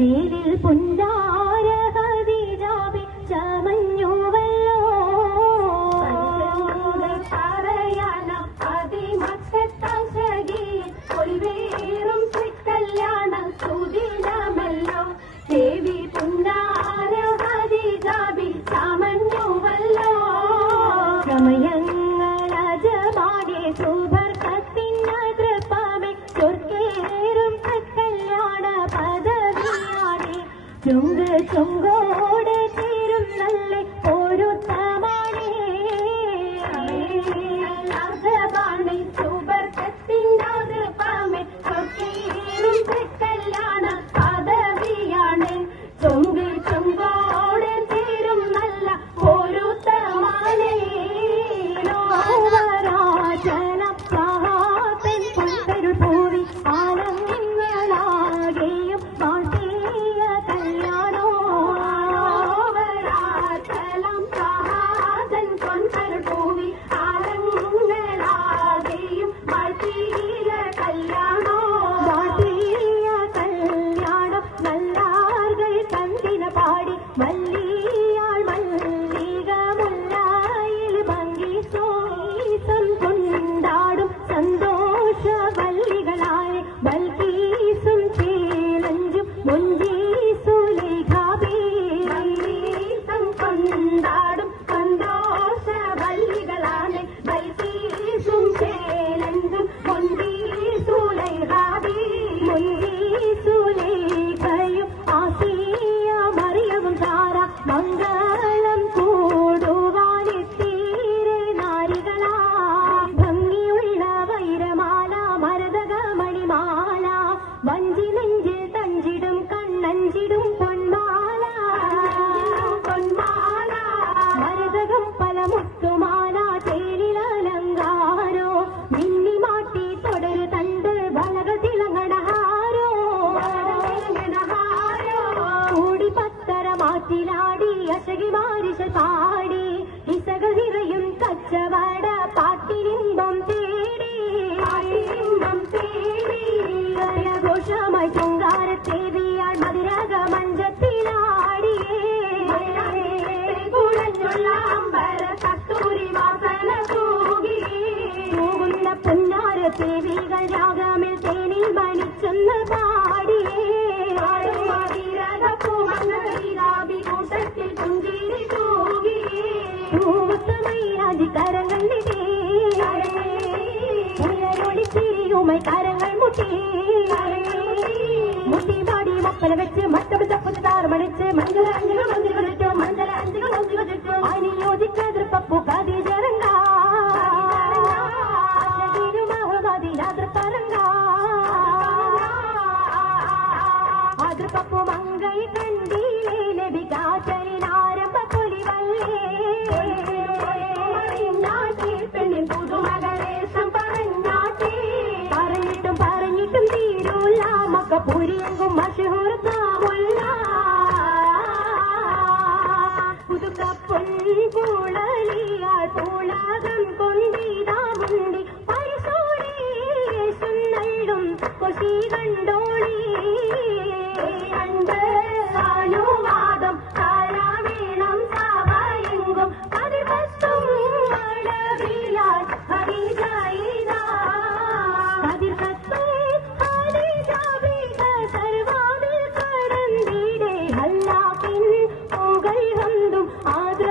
ചേരിൽ പുന്നാര ഹദീജാബി ചമഞ്ഞുവല്ലോ പറയാന അതിമക്കത്താശകി കൊൽവേറും കല്യാണ സുദിനമല്ലോ ദേവി പുന്നാര ഹദീജാബി ചമഞ്ഞുവല്ലോ സമയങ്ങളജമാനെ സുബർക്കത്തിനകൃപമേ ചൊർക്കേറും കല്യാണ പദവിയാണേ ചുങ്ക് ചുങ്കോടെ ചേരും നല്ല ഒരുത്തമാണേ അജമാനെ സുബർക്കത്തിനകൃപമേ ചൊർക്കേറും കല്യാണ പദവിയാണേ ചുങ്ക് ചുങ്കോടെ ചേരും നല്ല ഒരുത്തമാണേ മംഗളം കൂടുവാനെത്തീരെ നാരികളാ ഭംഗിയുള്ള വൈരമാല മരതക മണിമാല വഞ്ചി നെഞ്ചിൽ തഞ്ചിടും കണ്ണഞ്ചിടും പൊന്മാല പൊന്മാല മരതകം പല മുത്തുമാല ചേലിലലങ്കാരോ മിന്നി മാട്ടി തുടരു തണ്ട് വളകൾ തിളങ്ങണഹാരോ കൂടി പത്തര മാറ്റിലാടി അശകി മാരിശ പാടി ഇസകൾ നിറയും കച്ചവട പാട്ടിനിമ്പം തേടി ഘോഷമായി ശൃംഗാരത്തേവിയാൾ മധുരക മഞ്ചത്തിലാടിയേ കുഴഞ്ഞുള്ള അമ്പര കസ്തൂരി വാസന പോകുന്ന പുന്നാരത്തേവികൾ രാഗമിൽ തേനിൽ മണിച്ചൊന്ന് പാടിയേ കൂട്ടത്തിൽ പുഞ്ചിരി തൂകിയേ കരങ്ങൾ നിടേയൊളി കരങ്ങൾ മുട്ടി മുട്ടി പാടി മപ്പല വെച്ച് മട്ടം തപ്പുന്ന താറുമണിച്ച് മഞ്ചല അഞ്ചുകൾ ഒന്നികൾ ചുറ്റും മഞ്ചല അഞ്ചുകൾ ഒന്നികൾ ചുറ്റും അനുയോജിക്കാതിർ പപ്പു കതിജറങ്ക അതിർപ്പപ്പു മങ്കൈ കണ്ടീലേ ലഭിക്കാചരിനാരംഭ പൊലിവല്ലേ പെണ്ണിൻ പുതുമകളേശം പറഞ്ഞാട്ടേ പറഞ്ഞിട്ടും പറഞ്ഞിട്ടും തീരൂല്ല മക്ക പൂരിയെങ്കും മഷഹൂർ താമുല്ല പുതുക്ക പൊൻകൂളലിയാൾ പൂളകം കൊണ്ടിതാമുണ്ടി പരിസൂടേശം നല്ലും കൊശി കണ്ടോളി അനുവാദം താരാവേണം സാവയെങ്കും അതിർവസ്തും വളവിലാൽ ഹരിജായിതാ അതിർവസ്തും ഹരിജാവിക സർവാതിൽ കടന്തിടെ ഹല്ലാക്കിൻ പൂകൾ ഹന്തും ആദ്ര